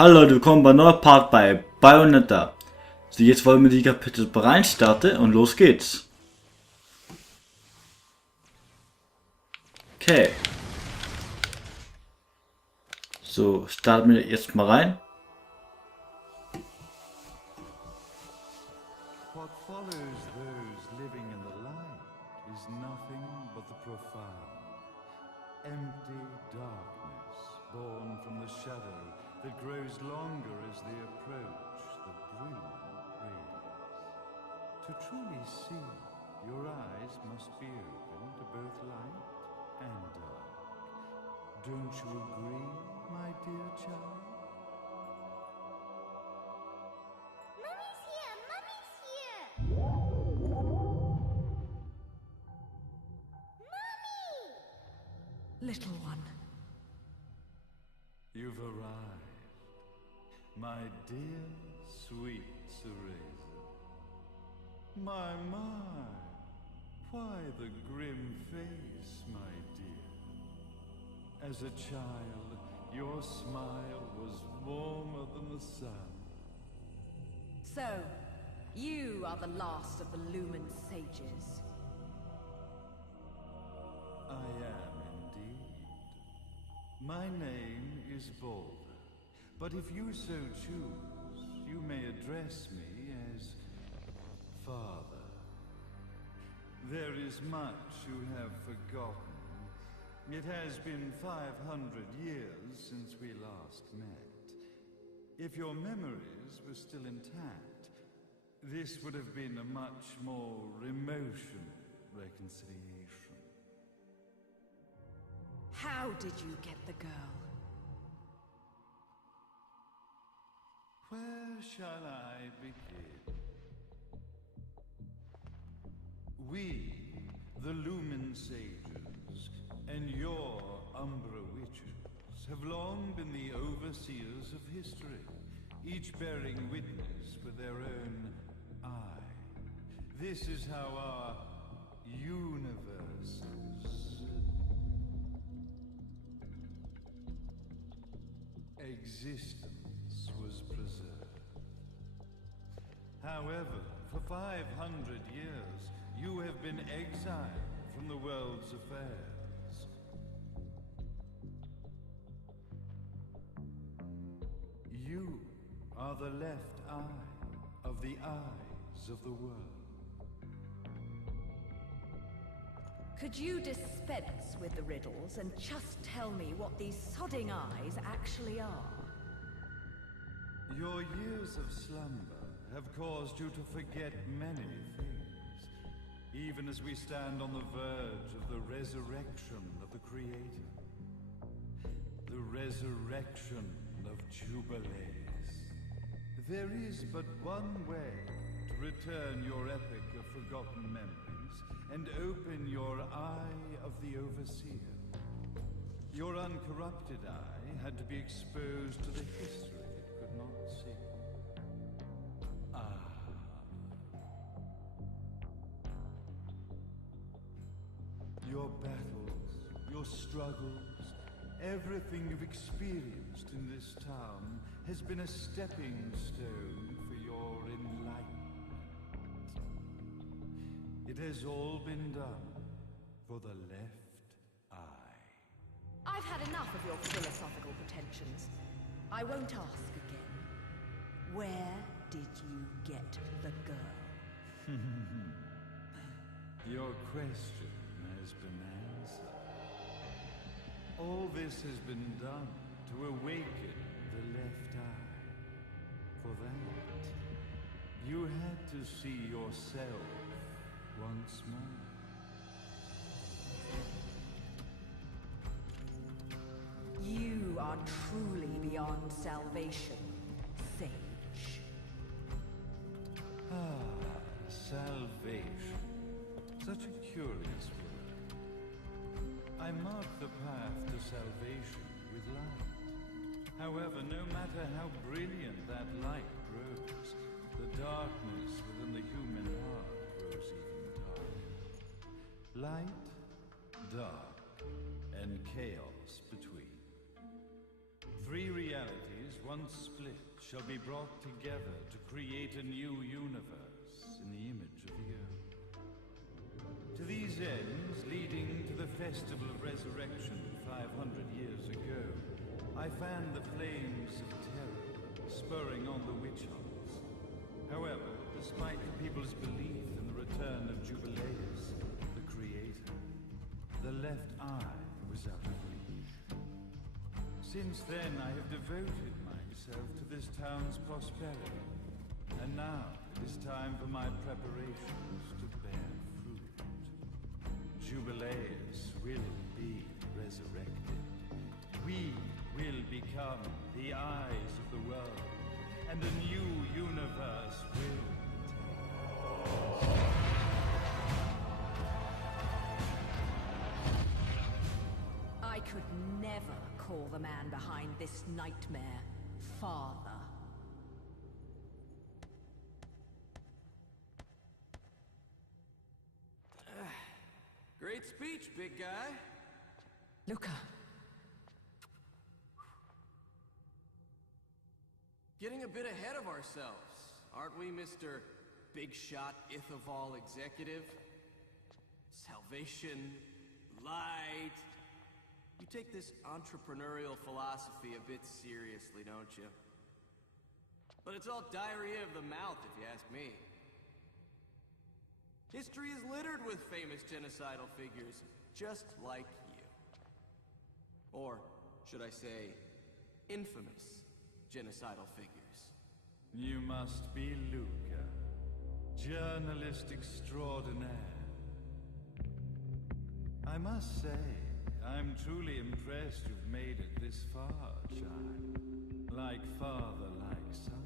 Hallo Leute, willkommen bei neuer Part bei Bayonetta. So, jetzt wollen wir die Kapitel reinstarten und los geht's. Okay. So, starten wir jetzt mal rein. What follows those living in the light is nothing but the profound, empty darkness born from the shadow that grows longer as they approach the brilliant rays. To truly see, your eyes must be open to both light and dark. Don't you agree, my dear child? Mummy's here! Mummy's here! Mummy! Little one. You've arrived, my dear, sweet Cereza. My, why the grim face, my dear? As a child, your smile was warmer than the sun. So, you are the last of the Lumen sages. I am indeed. My name is Balder, but if you so choose, you may address me as Father. There is much you have forgotten. It has been 500 years since we last met. If your memories were still intact, this would have been a much more emotional reconciliation. How did you get the girl? Where shall I begin? We, the Lumen Sages, and your Umbra Witches, have long been the overseers of history, each bearing witness with their own eye. This is how our universe's existence was preserved. However, for 500 years, you have been exiled from the world's affairs. You are the left eye of the eyes of the world. Could you dispense with the riddles and just tell me what these sodding eyes actually are? Your years of slumber have caused you to forget many things, even as we stand on the verge of the resurrection of the Creator. The resurrection of Jubilees. There is but one way to return your epic of forgotten memories and open your eye of the Overseer. Your uncorrupted eye had to be exposed to the history it could not see. Your battles, your struggles, everything you've experienced in this town has been a stepping stone for your enlightenment. It has all been done for the left eye. I've had enough of your philosophical pretensions. I won't ask again. Where did you get the girl? Your question has been answered. All this has been done to awaken the left eye. For that, you had to see yourself once more. You are truly beyond salvation, sage. Salvation. Such a curious word. I mark the path to salvation with light. However, no matter how brilliant that light grows, the darkness within the human heart grows even darker. Light, dark, and chaos between. Three realities once split, shall be brought together to create a new universe in the image of the earth. To these ends, leading to the festival of resurrection 500 years ago, I fanned the flames of terror, spurring on the witch hunts. However, despite the people's belief in the return of Jubileus, the creator, the left eye was out of reach. Since then, I have devoted myself to this town's prosperity, and now it is time for my preparations to bear fruit. Jubileus will be resurrected. We will become the eyes of the world, and a new universe will take. I could never call the man behind this nightmare father. Great speech, big guy. Luca, Getting a bit ahead of ourselves, aren't we, Mr. Big Shot Ithavoll Executive? Salvation, light. You take this entrepreneurial philosophy a bit seriously, don't you? But it's all diarrhea of the mouth, if you ask me. History is littered with famous genocidal figures, just like you. Or, should I say, infamous genocidal figures. You must be Luca, journalist extraordinaire. I must say, I'm truly impressed you've made it this far, child. Like father, like son,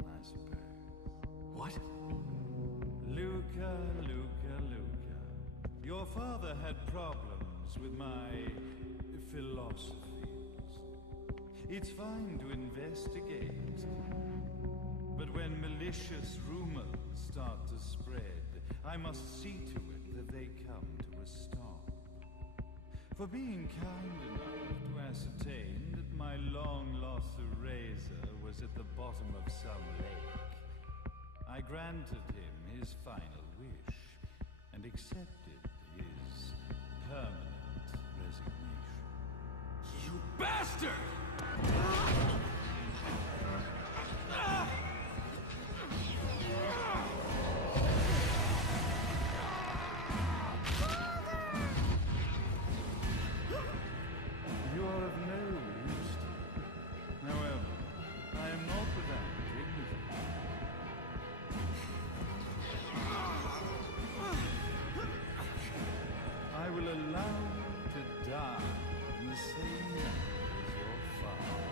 I suppose. What? Luca, Luca, Luca. Your father had problems with my philosophies. It's fine to investigate, but when malicious rumors start to spread, I must see to it that they come to a stop. For being kind enough to ascertain that my long-lost eraser was at the bottom of some lake, I granted him his final wish and accepted his permanent resignation. You bastard! You are of no use to me. However, I am not without dignity. I will allow you to die in the same manner as your father.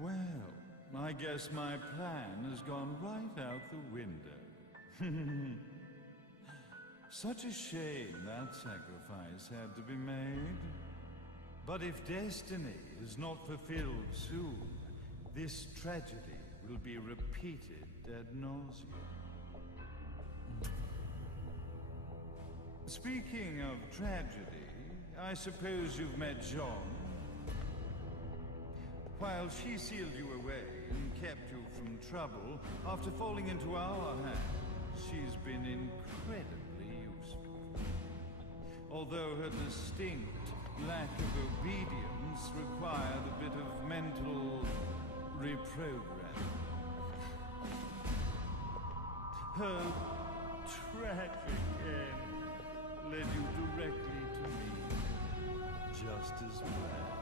Well, I guess my plan has gone right out the window. Such a shame that sacrifice had to be made. But if destiny is not fulfilled soon, this tragedy will be repeated ad nauseum. Speaking of tragedy, I suppose you've met Jean. While she sealed you away and kept you from trouble, after falling into our hands, she's been incredibly useful. Although her distinct lack of obedience required a bit of mental reprogramming. Her tragic end led you directly to me, just as planned.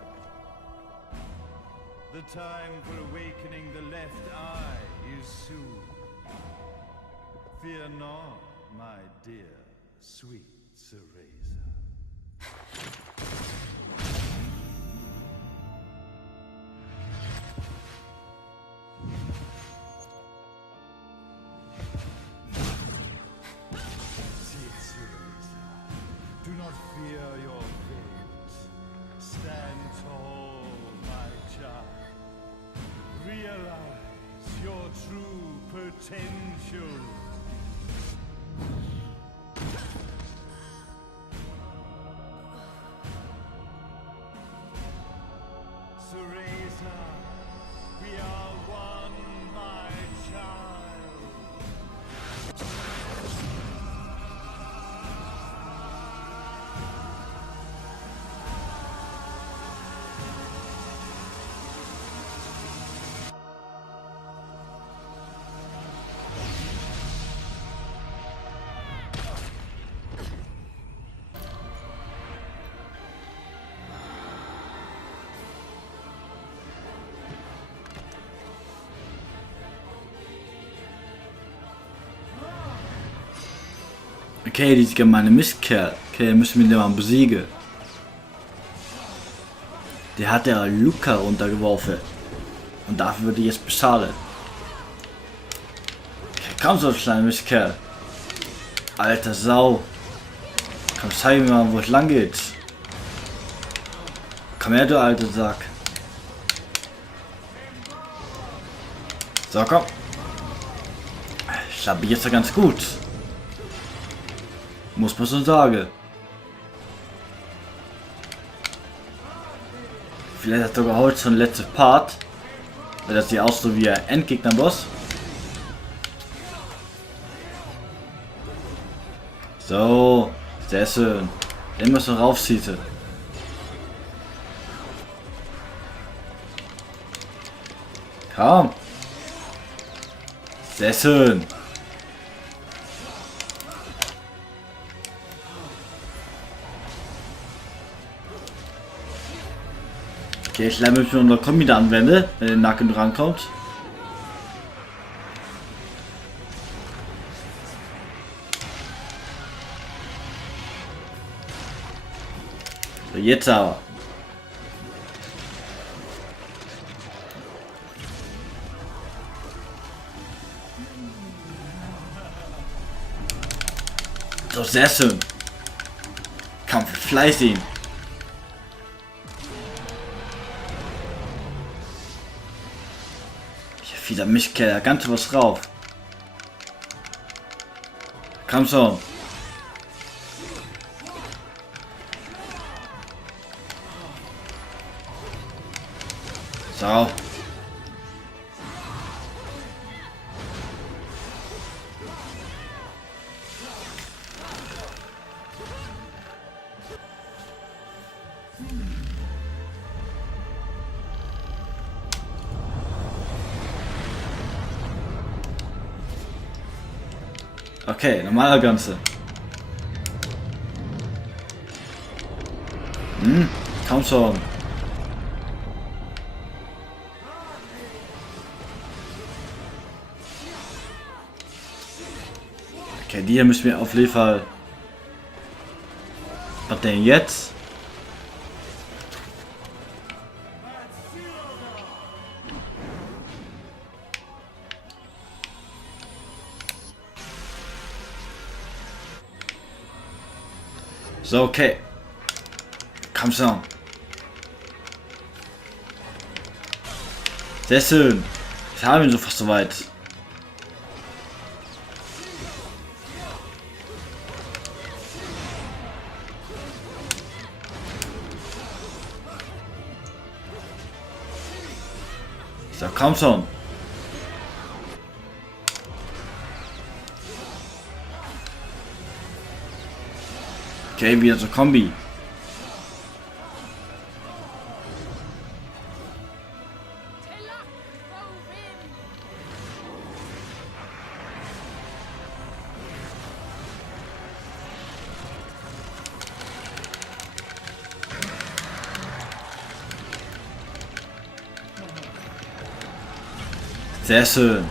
The time for awakening the left eye is soon. Fear not, my dear, sweet Cereza. Sweet Cereza, do not fear potential. Cereza, we are one, my child. Okay, dieser gemeine Mistkerl. Okay, müssen wir den mal besiegen. Der hat ja Luca runtergeworfen. Und dafür würde ich jetzt bezahlen. Okay, komm so, kleiner Mistkerl. Alter Sau. Komm, zeig mir mal, wo es lang geht. Komm her, du alter Sack. So, komm. Ich glaube, jetzt ja ganz gut. Muss man so sagen. Vielleicht hat sogar heute schon der letzte Part. Weil das sieht aus so wie ein Endgegner-Boss. So, sehr schön. Den müssen wir raufziehen. Komm. Sehr schön. Okay, ich lerne mich unter Kombi da anwende, wenn der Nacken rankommt. So, jetzt aber. So, sehr schön. Kampf fleißig. Dieser Mischkeller, ganz was drauf. Komm schon. So. Okay, normaler Ganze. Komm schon. Okay, die hier müssen wir auf jeden Fall. Was denn jetzt? So, okay. Komm schon. Sehr schön. Ich habe ihn so fast soweit. So, komm schon. Okay, wieder so Kombi. Sehr schön.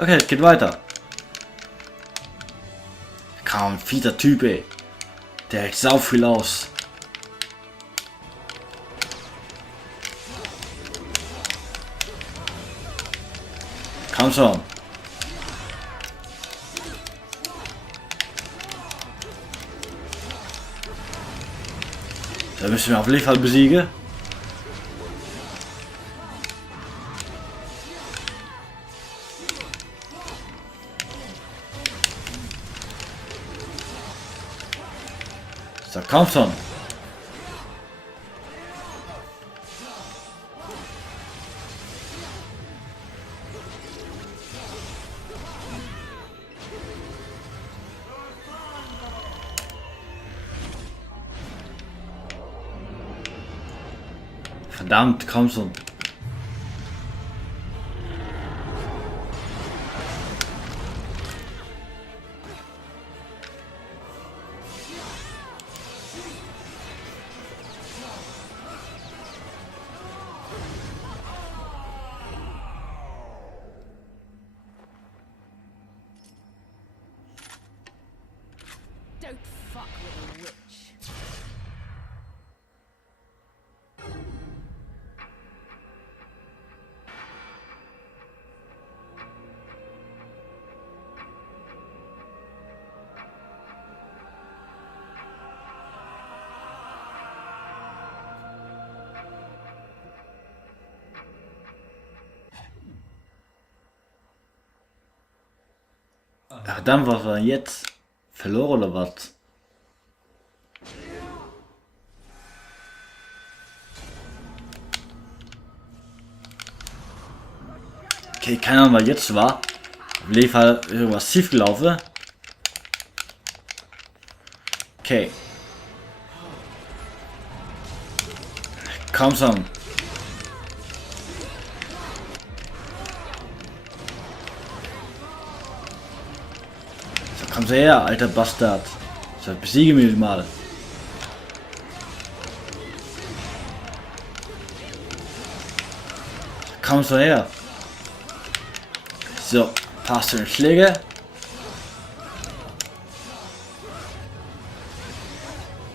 Okay, es geht weiter. Kaum fieser Typ, ey. Der hält sau viel aus. Komm schon. Da müssen wir auf jeden Fall besiegen. So, komm schon. Verdammt, komm schon. Don't fuck with a witch. Ja, dann was war jetzt? Verloren oder was? Okay, keine Ahnung, was jetzt war. Auf jeden Fall irgendwas schief gelaufen. Okay. Komm schon. So, komm so her, alter Bastard. So, besiege mich mal. Komm so her. So, passt den Schläge.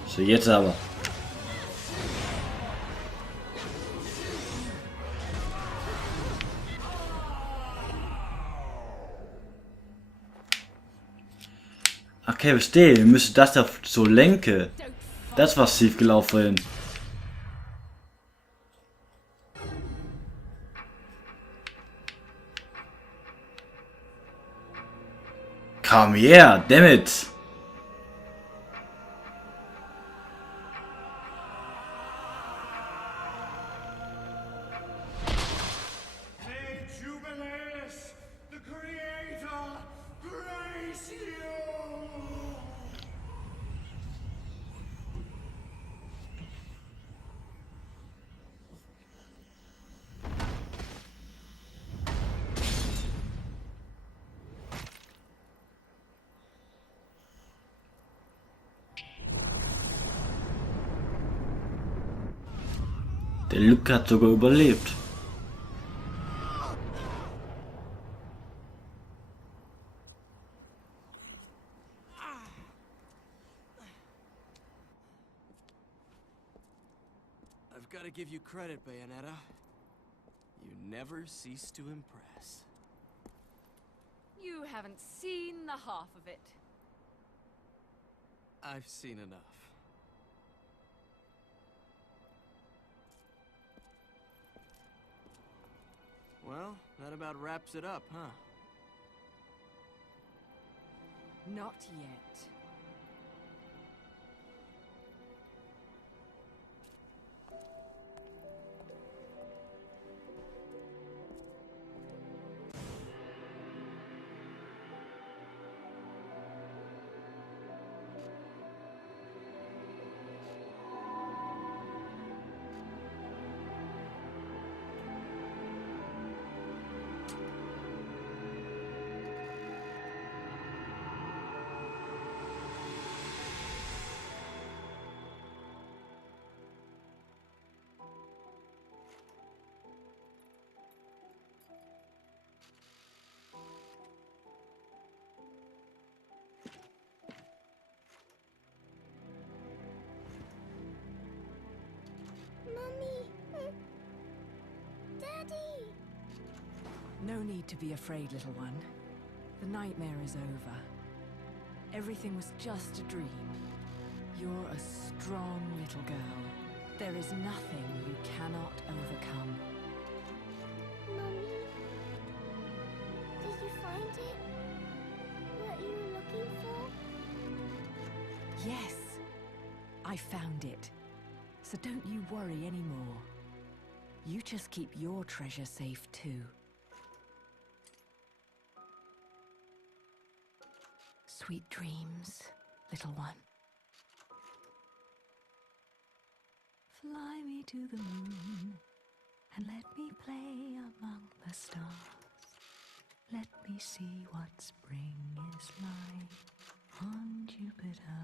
So, jetzt aber. Okay, verstehe. Wir müssen das da so lenken. Das war schief gelaufen. Komm her, damn it. May Jubileus, the Creator, grace you! Der Luke hat sogar überlebt. I've got to give you credit, Bayonetta. You never cease to impress. You haven't seen the half of it. I've seen enough. Well, that about wraps it up, huh? Not yet. No need to be afraid, little one. The nightmare is over. Everything was just a dream. You're a strong little girl. There is nothing you cannot overcome. Mommy, did you find it? What you were looking for? Yes, I found it. So don't you worry anymore. You just keep your treasure safe too. Sweet dreams, little one. Fly me to the moon and let me play among the stars. Let me see what spring is like on Jupiter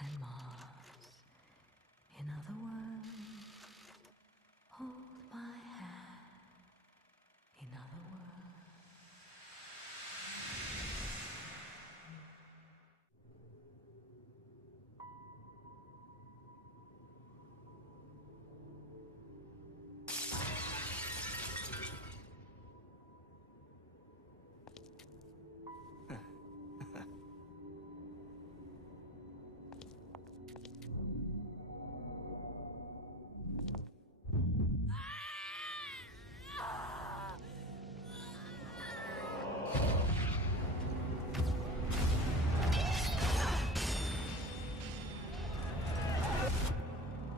and Mars. In other words, hold my hand. In other words.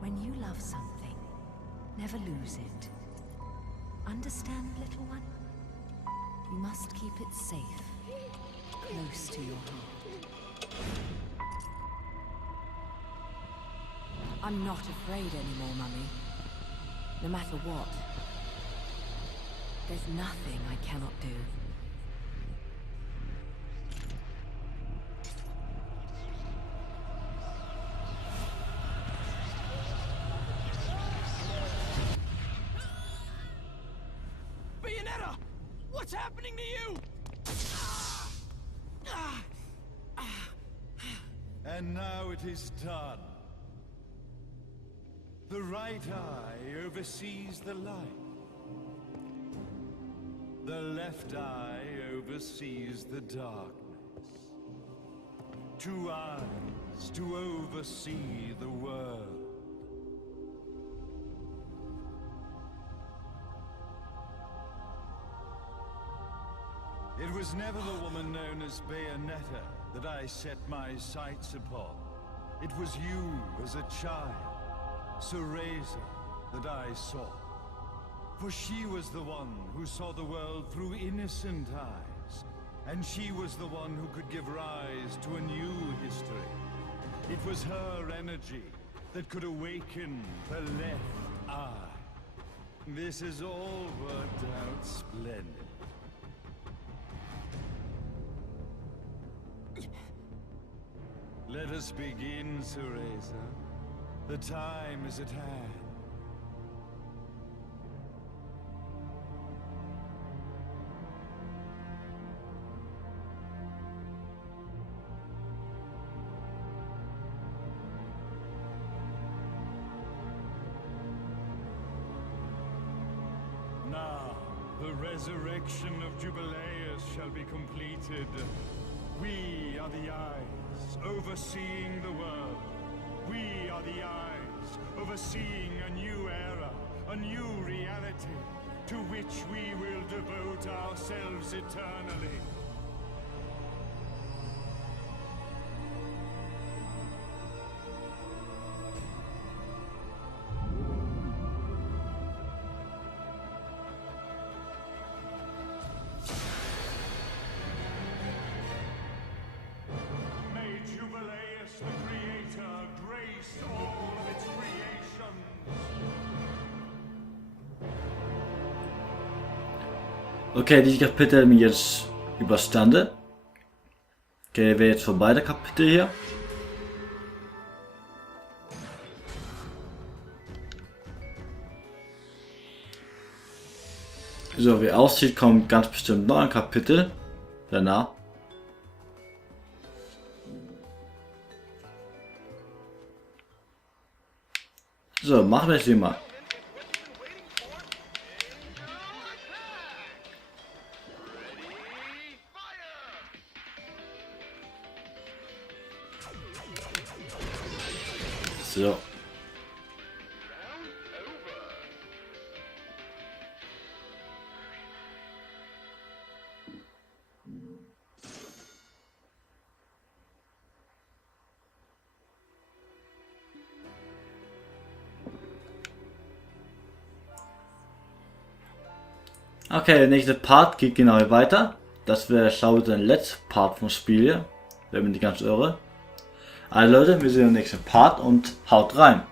When you love something, never lose it. Understand, little one? You must keep it safe, close to your heart. I'm not afraid anymore, Mummy. No matter what. There's nothing I cannot do. Bayonetta! What's happening to you? And now it is done. The right eye oversees the light. The left eye oversees the darkness. 2 eyes to oversee the world. It was never the woman known as Bayonetta that I set my sights upon. It was you as a child, Cereza, that I saw. For she was the one who saw the world through innocent eyes, and she was the one who could give rise to a new history. It was her energy that could awaken the left eye. This has all worked out splendid. Let us begin, Cereza. The time is at hand. Now, the resurrection of Jubileus shall be completed. We are the eyes, overseeing the world. We are the eyes, overseeing a new era, a new reality, to which we will devote ourselves eternally. Okay, die Kapitel haben wir jetzt überstanden. Okay, wäre jetzt vorbei der Kapitel hier. So wie aussieht, kommt ganz bestimmt noch ein Kapitel danach. So, machen wir es hier mal. Okay, der nächste Part geht genau hier weiter. Das wäre, glaube ich, der letzte Part vom Spiel hier, wenn ich mich nicht ganz irre. Also Leute, wir sehen uns im nächsten Part und haut rein.